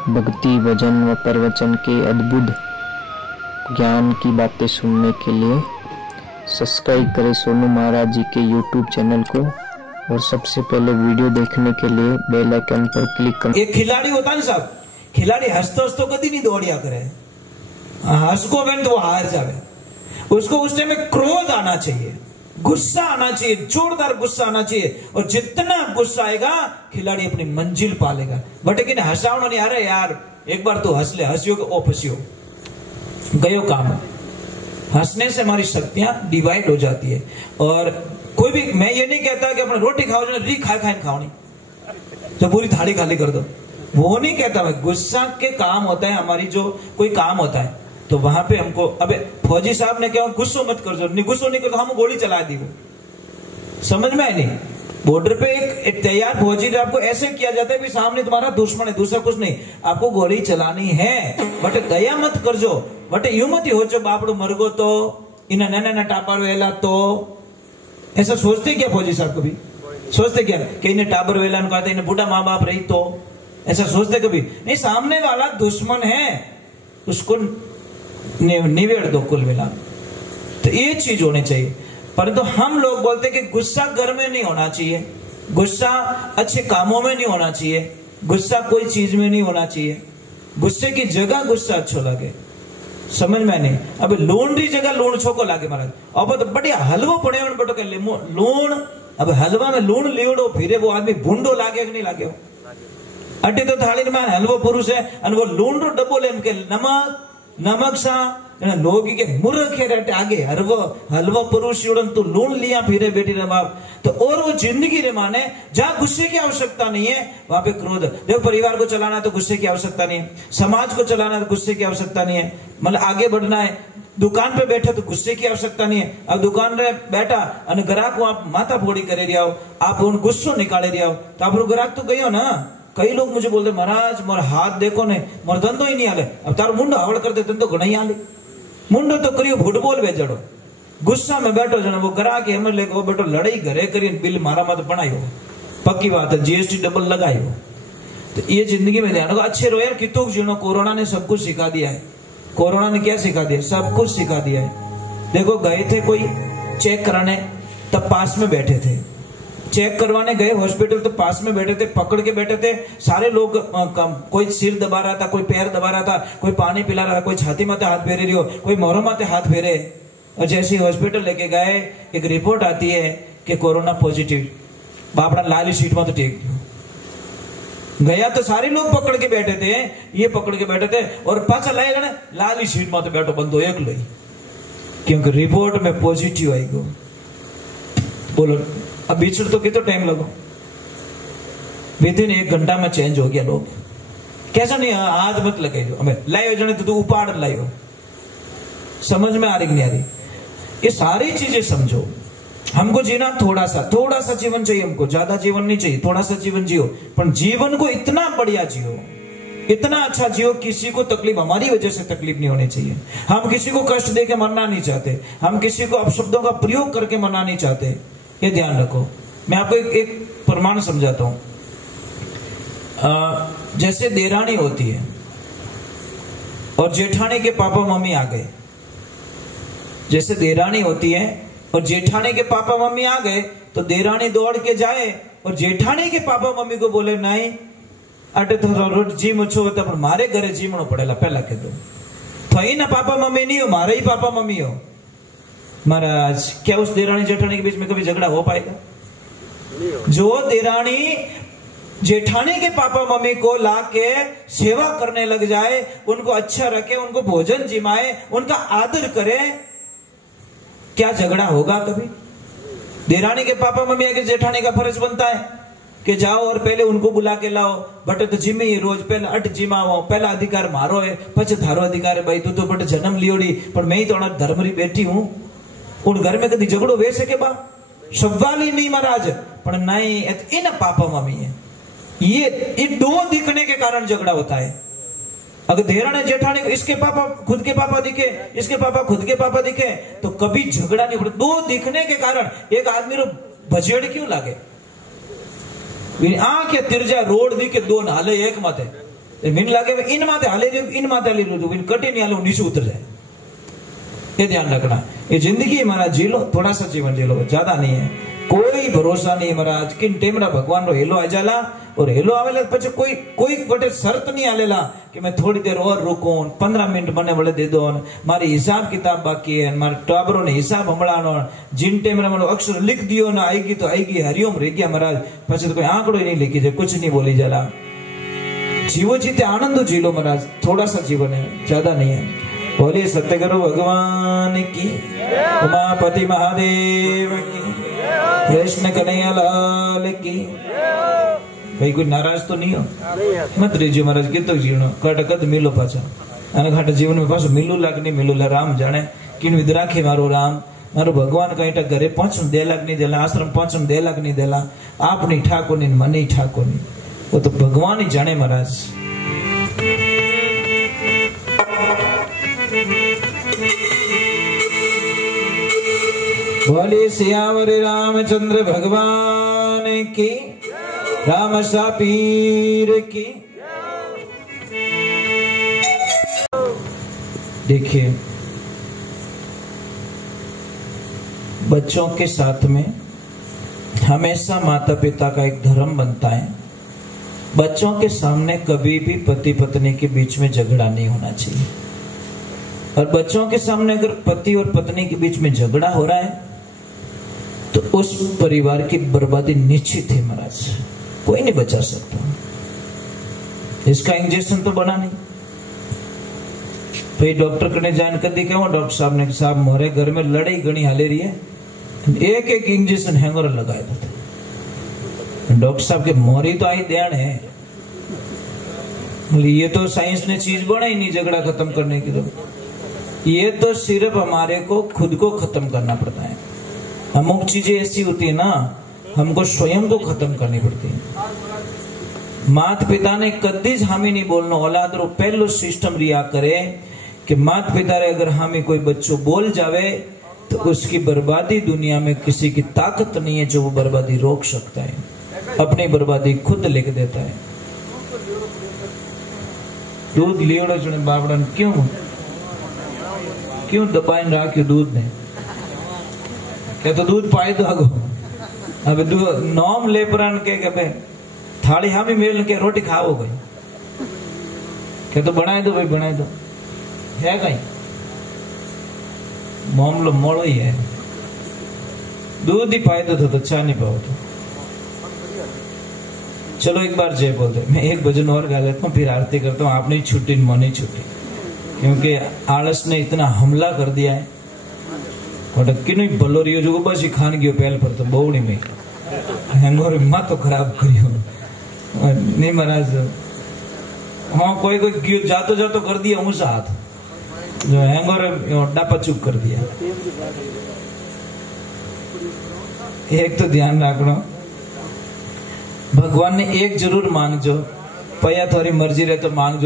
भक्ति, भजन व प्रवचन के अद्भुत ज्ञान की बातें सुनने के लिए सब्सक्राइब करें सोनू महाराज जी के यूट्यूब चैनल को और सबसे पहले वीडियो देखने के लिए बेल आइकन पर क्लिक करें। एक खिलाड़ी होता है साहब, खिलाड़ी हंसतो हंसतो कभी नहीं दौड़िया करे, हंसको वेन तो वो हार जावे। उसको उस टाइम में क्रोध आना चाहिए, गुस्सा आना चाहिए, जोरदार गुस्सा आना चाहिए, और जितना गुस्सा आएगा खिलाड़ी अपनी मंजिल पालेगा। बट लेकिन हंसावना नहीं, अरे यार एक बार तो हंस ले, हंसियो के ओ फंसियो, गयो काम। हंसने से हमारी शक्तियां डिवाइड हो जाती है। और कोई भी, मैं ये नहीं कहता कि अपने रोटी खाओ जो री खाए खाओ नहीं तो पूरी थाली खाली कर दो, वो नहीं कहता मैं। गुस्सा के काम होता है, हमारी जो कोई काम होता है तो वहां पे हमको, अबे फौजी साहब ने क्या गुस्सो मत कर, जो गुस्सो नहीं कर तो हम गोली चला दी, वो समझ में नहीं। बॉर्डर पे एक तैयार फौजी, आपको ऐसे किया जाता है कि सामने तुम्हारा दुश्मन है, दूसरा कुछ नहीं, आपको गोली चलानी है, बट दया मत कर जो, बट यूं मत हो जो बापड़ू मरगो तो इन नैना टापर वेला, तो ऐसा सोचते क्या फौजी साहब? कभी सोचते क्या कि इन्हें टाबर वेला कहते, इन्हें बूढ़ा माँ बाप रही, तो ऐसा सोचते कभी नहीं? सामने वाला दुश्मन है, उसको निवेड़ दो कुल मिला। तो ये चीज होनी चाहिए। परंतु हम लोग बोलते कि गुस्सा घर में नहीं होना चाहिए, गुस्सा अच्छे कामों में नहीं होना चाहिए, गुस्सा कोई चीज में नहीं होना चाहिए, गुस्से की जगह गुस्सा अच्छा लगे, समझ में नहीं। अब लूण की जगह लूण छोको लागे महाराज, अब तो बढ़िया हलवो पड़े बटो के लूण, अब हलवा में लूण लियोड़ो फिरे वो आदमी भूंडो लागे कि नहीं लागे? अटे तो थाली में हलवो पुरुष है और वो लूण रो डब्बो ले के नमक सा लोग के मूर्ख है आगे हलवा पुरुष तू लूण लिया फिरे बेटी रे बाप। तो और वो जिंदगी रे माने जहां गुस्से की आवश्यकता नहीं है वहां पे क्रोध। देखो परिवार को चलाना तो गुस्से की आवश्यकता नहीं है, समाज को चलाना तो गुस्से की आवश्यकता नहीं है, मतलब आगे बढ़ना है, दुकान पे बैठे तो गुस्से की आवश्यकता नहीं है। अब दुकान रे बैठा और ग्राहक को आप माथा फोड़ी करे रहा हो, आप उन गुस्सो निकाले रहा हो, तो आप ग्राहक तो गयो ना। कई लोग मुझे बोलते महाराज मोर हाथ देखो ने, मोर धंधो ही नहीं हाले, अब तारो मुंडो आवड़ करते धंधो घणा ही हाले, मुंडो तो करियो फुटबॉल वेचड़ो, गुस्सा में बैठो जन वो ग्राहक के हमर लेके वो बैठो लड़ाई घरे करी, बिल मारा मत बनायो, पक्की बात है, जीएसटी डबल लगायो। तो ये जिंदगी में ध्यान रखो, अच्छे रो यार, कितों जीनो। कोरोना ने सब कुछ सिखा दिया है, कोरोना ने क्या सिखा दिया? सब कुछ सिखा दिया है। देखो गए थे कोई चेक कराने, तब पास में बैठे थे, चेक करवाने गए हॉस्पिटल तो पास में बैठे थे, पकड़ के बैठे थे सारे लोग। कोई सिर दबा रहा था, कोई पैर दबा रहा था, कोई पानी पिला रहा था, कोई छाती माते हाथ फेरे रही हो, कोई मोहरों माते हाथ फेरे। और जैसे ही हॉस्पिटल लेके गए एक रिपोर्ट आती है कि कोरोना पॉजिटिव, बापड़ा लाली सीट में तो टेक गया। तो सारे लोग पकड़ के बैठे थे, ये पकड़ के बैठे थे और पाचा लाएगा ना लाली सीट में तो बैठो बंदो एक लो, क्योंकि रिपोर्ट में पॉजिटिव आई गो। बोलो अब बिछड़ तो कितना टाइम लगो? विदिन 1 घंटा में चेंज हो गया। लोग कैसा नहीं, हाथ मत लगे जो हमें लाइयो जने तो तू उपाड़ लाइयो, समझ में आ रही नहीं आ रही? ये सारी चीजें समझो। हमको जीना थोड़ा सा जीवन चाहिए, हमको ज्यादा जीवन नहीं चाहिए, थोड़ा सा जीवन जियो, पर जीवन को इतना बढ़िया जियो, इतना अच्छा जियो, किसी को तकलीफ, हमारी वजह से तकलीफ नहीं होनी चाहिए। हम किसी को कष्ट देके मरना नहीं चाहते, हम किसी को अपशब्दों का प्रयोग करके मरना नहीं चाहते, ये ध्यान रखो। मैं आपको एक प्रमाण समझाता हूं। जैसे देरानी होती है और जेठानी के पापा मम्मी आ गए, जैसे देरानी होती है और जेठानी के पापा मम्मी आ गए, तो देरानी दौड़ के जाए और जेठानी के पापा मम्मी को बोले नहीं अटे तो रोज जी मुछो तो मारे घरे जीवनो पड़ेला, पहला कह दो थई ना पापा मम्मी नहीं हो, मारे ही पापा मम्मी हो। महाराज क्या उस देरानी जेठानी के बीच में कभी झगड़ा हो पाएगा? जो देरानी जेठानी के पापा मम्मी को लाके सेवा करने लग जाए, उनको अच्छा रखे, उनको भोजन जिमाए, उनका आदर करे, क्या झगड़ा होगा कभी? देरानी के पापा मम्मी आगे जेठानी का फर्ज बनता है कि जाओ और पहले उनको बुला के लाओ, बट तो जिमे ही रोज पहले अट जिमाओ, पहला अधिकार मारो है, पछ थारो अधिकार है, भाई तू तो बट जन्म लियोड़ी, पर मैं ही तो धर्म री बैठी हूं। उन घर में कभी झगड़ो वे सके बा? सवाल ही नहीं महाराज। पर नहीं, इन पापा मम्मी है, ये दो दिखने के कारण झगड़ा होता है। अगर देरानी जेठानी इसके पापा खुद के पापा दिखे, इसके पापा खुद के पापा दिखे, तो कभी झगड़ा नहीं पड़ता। दो दिखने के कारण एक आदमी रो बजेड़ क्यों लागे? आंख या तिरजा रोड दी के दो नाले एक मत है, मीन लागे इन माते हाले रही इन माते हाली रही इन कटे नहीं हाले नीचे उतर जाए, ये ध्यान रखना। ये जिंदगी महाराज जी लो, थोड़ा सा जीवन जी लो, ज्यादा नहीं है, कोई भरोसा नहीं महाराज। किन टेमरा भगवान रो हेलो आ जाला और हेलो आवेले पछे कोई बटे शर्त नहीं आलेला कि मैं थोड़ी देर और रुकूं, 15 मिनट बने बड़े दे दो, मारी हिसाब किताब बाकी है, मारे टाबरों ने हिसाब हमलानो, जिन टेमरा मारो अक्षर लिख दियो ना आएगी तो आएगी, हरिओम रह गया महाराज, पछे तो कोई आंकड़ो ही नहीं लिखी जाए, कुछ नहीं बोली जाला। जीवो जीते आनंद जी लो महाराज, थोड़ा सा जीवन है, ज्यादा नहीं है। बोलिए सत्यगुरु भगवान की, उमापति महादेव की, कृष्ण कन्हैया लाल की। भाई कोई नाराज तो नहीं हो, मत रहिजो महाराज, कितो जीवनो कट कद मिलो पाछा, अने घाट जीवन में पाछो मिलू लाग नहीं मिलू ला, राम जाने किन विद राखे मारो राम, मारो भगवान कहीं घरे पहुंचू 2 लाख नहीं देला, आश्रम पहुंचू 2 लाख नहीं देला, आप नहीं ठाको नहीं मन ही ठाको नहीं, वो तो भगवान ही जाने महाराज। बोले सियावर रामचंद्र भगवान की, राम सापीर की। देखिए बच्चों के साथ में हमेशा माता पिता का एक धर्म बनता है, बच्चों के सामने कभी भी पति पत्नी के बीच में झगड़ा नहीं होना चाहिए, और बच्चों के सामने अगर पति और पत्नी के बीच में झगड़ा हो रहा है तो उस परिवार की बर्बादी निश्चित है महाराज, कोई नहीं बचा सकता। इसका इंजेक्शन तो बना नहीं। भाई डॉक्टर कने जान कदी कहूं डॉक्टर साहब ने, साहब मोरे घर में लड़ाई घनी हाले रही है, एक एक इंजेक्शन हैंगर लगाए थे। डॉक्टर साहब के मोरी तो आई ध्यान है, ये तो साइंस ने चीज बनाई नहीं झगड़ा खत्म करने की, तो ये तो सिर्फ हमारे को खुद को खत्म करना पड़ता है। अमुक चीजें ऐसी होती है ना, हमको स्वयं को खत्म करनी पड़ती है। माता पिता ने कदी हामी नहीं बोलना, औलाद रो पहलो सिस्टम रिया करे कि माता पिता रे अगर हामी कोई बच्चों बोल जावे तो उसकी बर्बादी दुनिया में किसी की ताकत नहीं है जो वो बर्बादी रोक सकता है, अपनी बर्बादी खुद लिख देता है। दूध लियोड़ो चुने बाबड़न क्यों दबाइन राख्यो दूध ने, क्या तो दूध पाए तो आगो, अब नॉम लेपरान के थाली हामी मेल के रोटी खाओ भाई, क्या तो बनाए दो भाई, बनाए दो है कहीं मामलो मोड़ो ही है, दूध ही पाए तो अच्छा नहीं पाओ तो। चलो एक बार जय बोल दे, मैं एक भजन और गा लेता हूँ, फिर आरती करता हूँ। आपने छुट्टी मनी छुट्टी, क्योंकि आलस ने इतना हमला कर दिया है, और किन भलो रियो जो बस ही खान गयो पहल पर तो बहुड़ी में हैंगोर मां तो खराब करियो नहीं महाराज। हाँ कोई गयो जातो जातो कर दिया ऊंचा हाथ, जो हैंगोर डापा चुप कर दिया। एक तो ध्यान रखना, भगवान ने एक जरूर मांगजो, पया थोड़ी मर्जी रहे तो मांगजो।